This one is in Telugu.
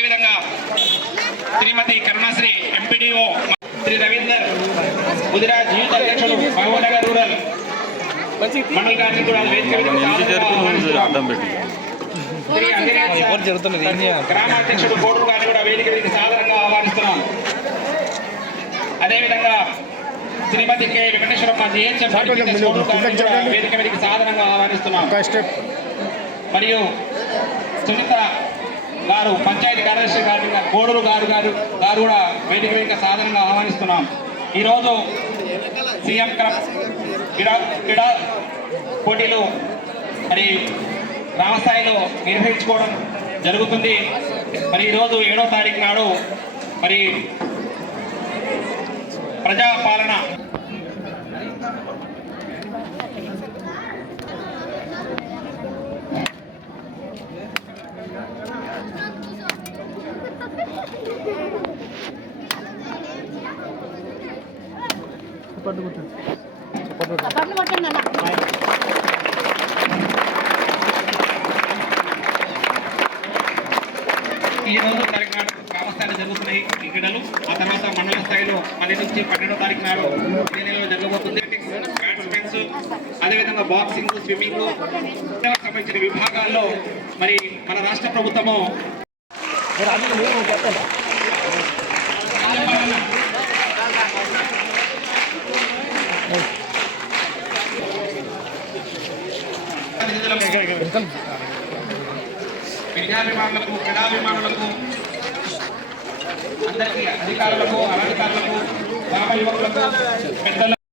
అదేవిధంగా శ్రీమతి కరుణాశ్రీ ఎంపీడీఓ శ్రీ రవీందర్ ముదిరాజ్ యూత్ అధ్యక్షుడు మహబూబ్నగర్ రూరల్ మండల గారిని కూడా వేదిక గ్రామాధ్యక్షుడు కోటూరు గారిని కూడా వేదిక సాధారణంగా ఆహ్వానిస్తున్నాం. అదేవిధంగా శ్రీమతి కె వెంకటేశ్వరమ్మ వేదిక మీదకి సాధారణంగా ఆహ్వానిస్తున్నాం. మరియు సునీత గారు పంచాయతీ కార్యదర్శి గారు కోడూరు గారు కూడా వేదిక మీదకి సాధారణంగా ఆహ్వానిస్తున్నాం. ఈరోజు సీఎం క్రీడా పోటీలు మరి గ్రామస్థాయిలో నిర్వహించుకోవడం జరుగుతుంది. మరి ఈరోజు 7వ తారీఖు నాడు మరి ప్రజాపాలన ఈ రోజు తారీఖు నాడు గ్రామస్థాయిలో జరుగుతున్నాయి ఈ క్రీడలు. ఆ తర్వాత మండల స్థాయిలో 10 నుంచి 12వ తారీఖు నాడు నెలలో జరగబోతుంది. బ్యాట్స్మెన్స్, అదేవిధంగా బాక్సింగ్, స్విమ్మింగ్ సంబంధించిన విభాగాల్లో మరి మన రాష్ట్ర ప్రభుత్వము విద్యాభిమానులకు, క్రీడాభిమానులకు, అందరికీ అధికారులకు, అనధికారులకు, గ్రామ యువకులకు, పెద్దలకు